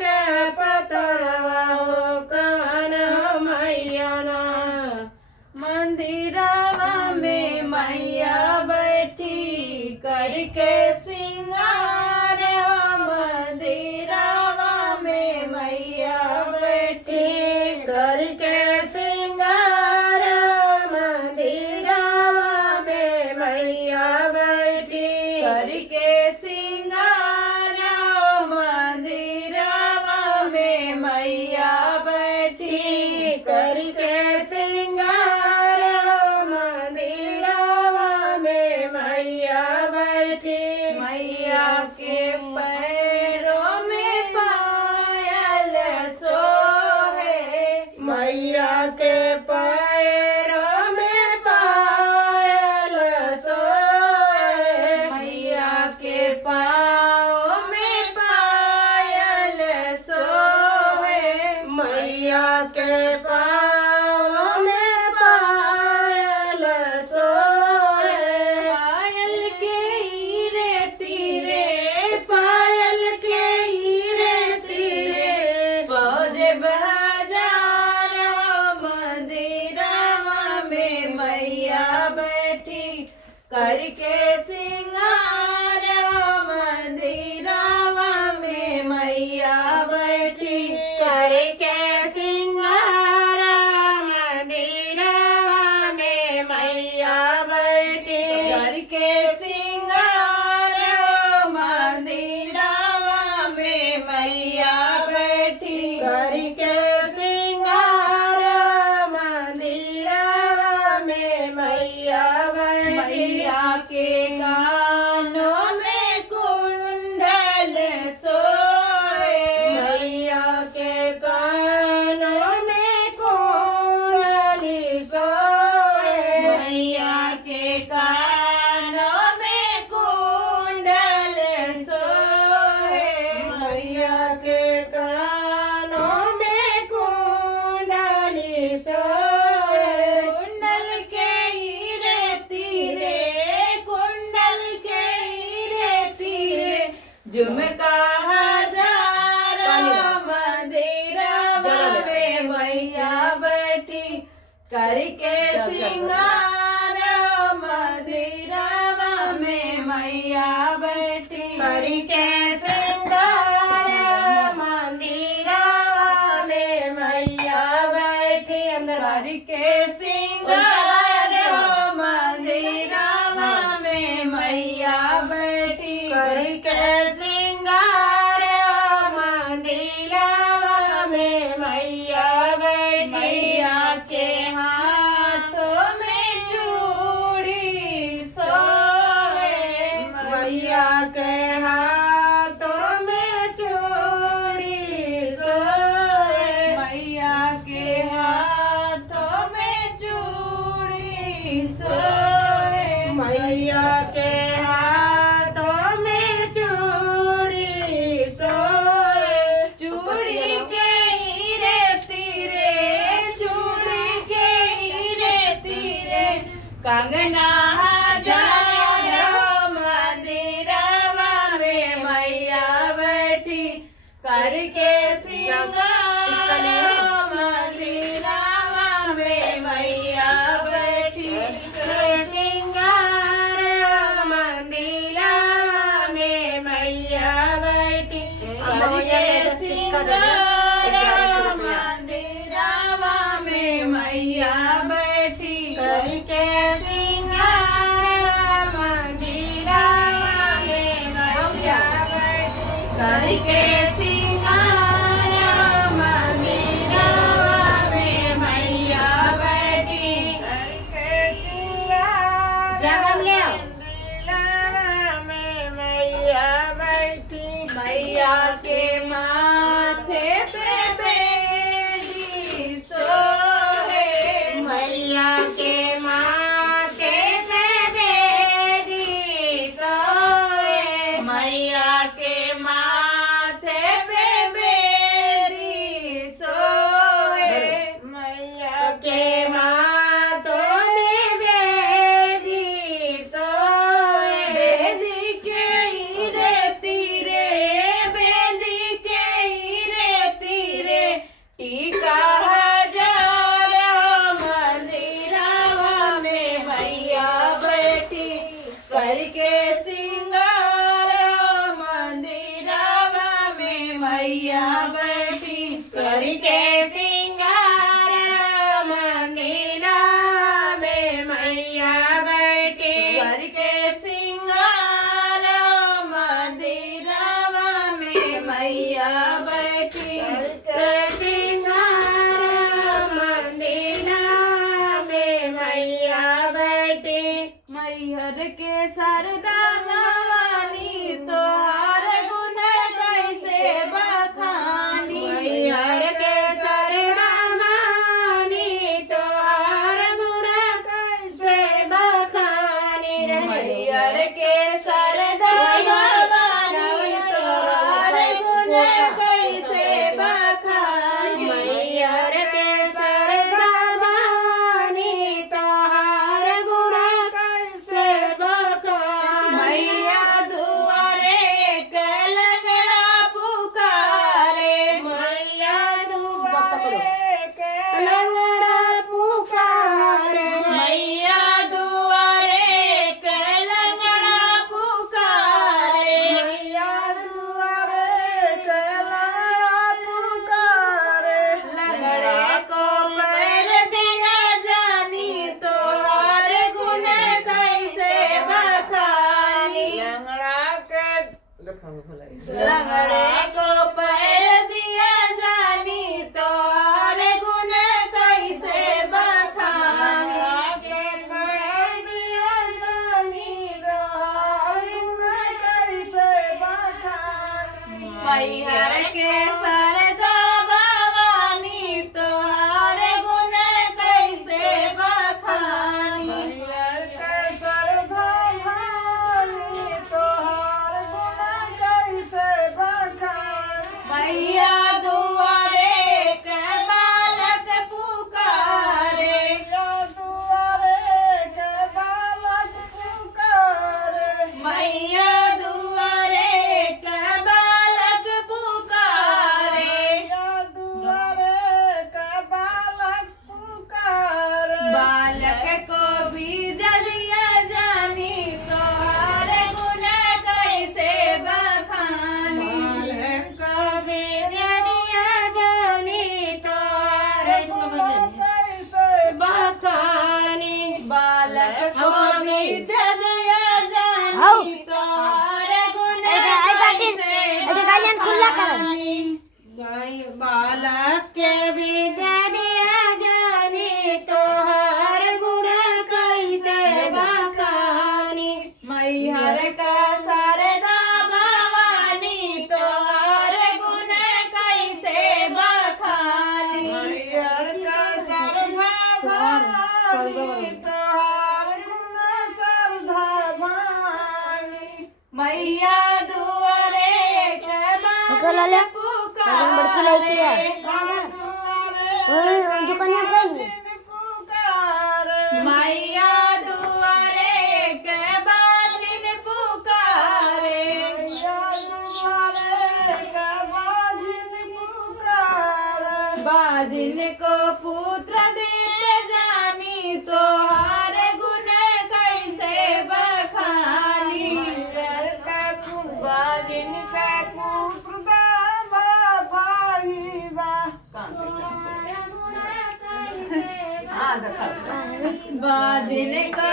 के पतरवा हो कवन हो मैया ना। मंदिरवा में मैया बैठी करके सिंगार हो। मंदिरवा में मैया बैठी करके सिंगार मंदिरवा में मैया बैठी करके सिंगार मंदिरवा में मैया बैठी करके सिंगार मंदिरवा में मैया बैठी मैया के पैरों में पायल सोहे। मैया के पैरों में पायल सोए मैया के पाँव में पायल सोहे। मैया के पाँव में पायल सोए पायल के हीरे तीरे पायल के हीरे तीरे पौजे बजार मंदिरवा में मैया बैठी करके सिंगार मंदिरवा में मैया बैठी करके सिंगार मंदिरवा में मैया बैठी करके सिंगार मंदिरवा में मैया बैठी करके सिंगार मंदिरवा में मैया बैठी मैया के कानों में कुंडल सोए। मैया के कानों में कुंडली सोए मैया के कानों में कुंडल सोए। मैया के कानों में कुंडली सोए कुंडल के हीरे तीरे कुंडल के हीरे तीरे झुमका हजार मंदिरवा में मैया बैठी करके सिंगार मंदिरवा में मैया बैठी करके सिंगार मंदिरवा में मैया बैठी अंदर करके सिंगार मंदिरवा में मैया बैठी करके सिंगार मंदिरवा में मैया बैठी मैया के हाथों में चूड़ी सोहे। मैया के हाथों में चूड़ी सोए मैया के हाथों में चूड़ी सोहे। मैया के हाथों में चूड़ी सोए चूड़ी के हीरे तीरे चूड़ी के हीरे तीरे कंगना हजार मंदिरवा में मैया बैठी करके सिंगार मंदिरवा में मैया बैठी सिंगार मंदिरवा में मैया बैठी करके सिंगार मंदिरवा में मैया बैठी करके सिंगार मंदिरवा में मैया बैठी करके सिंगार मंदिरवा में मैया बैठी करके सिंगार जगम ले आओ। मंदिरवा में मैया बैठी मैया के माथे मैया बैठी करके सिंगार मंदिरा में मैया बैठी करके सिंगार मंदिरवा में मैया बैठी करके सिंगार मंदिरा में मैया बैठी मैहर के शारदा भवानी तोहार गुण कैसे बखानी मैहर के सरदा मानी तोहार गुण कैसे बखानी रे मैहर के शारदा भवानी तोहार गुण कैसे बखानी मैहर के सरदा मानी तोहार गुण कैसे बखानी मैया दुआरे के लगड़ा पुकारे मैया दुआरे के लंगड़ा पुकारे मैया दुआरे के लगड़ा पुकारे मैया दुआरे के लंगड़ा पुकारे लगड़े को पैर दिया जानी तोहार गुण कैसे बखानी लंगड़ा के लगड़े को पैर दिया जानी तोहार गुण कैसे बखानी लंगड़ा के पैर दिया जानी तोहार गुण कैसे बखानी मैहर के शारदा भवानी तोहार गुण कैसे बखानी मैहर के सरधा भानी तोहार गुण कैसे बखानी मैया दुआरे के बालक पुकारे मैया दुआरे के बालक पुकारे मैया दुआरे के बालक पुकारे मैया दुआरे के बालक पुकारे बालक को भी दिया जानी तोहार गुण कैसे बखानी बालक विद्या जानी तोहार गुण कैसे बखानी बालक को भी दिया जानी तोहार गुण कैसे बखानी बालक के विद्या जानी तोहार गुण कैसे बखानी मैहर का शारदा भवानी तोहार गुण कैसे बखानी मैहर का सरधा भानी तोहार गुण सरधा भानी मैया दुआरे के बालक पुकारे मैया दुआरे के बाजिन पुकारे बाजिन को पुत्र देते जानी तोहार गुण कैसे बखानी बाजिन को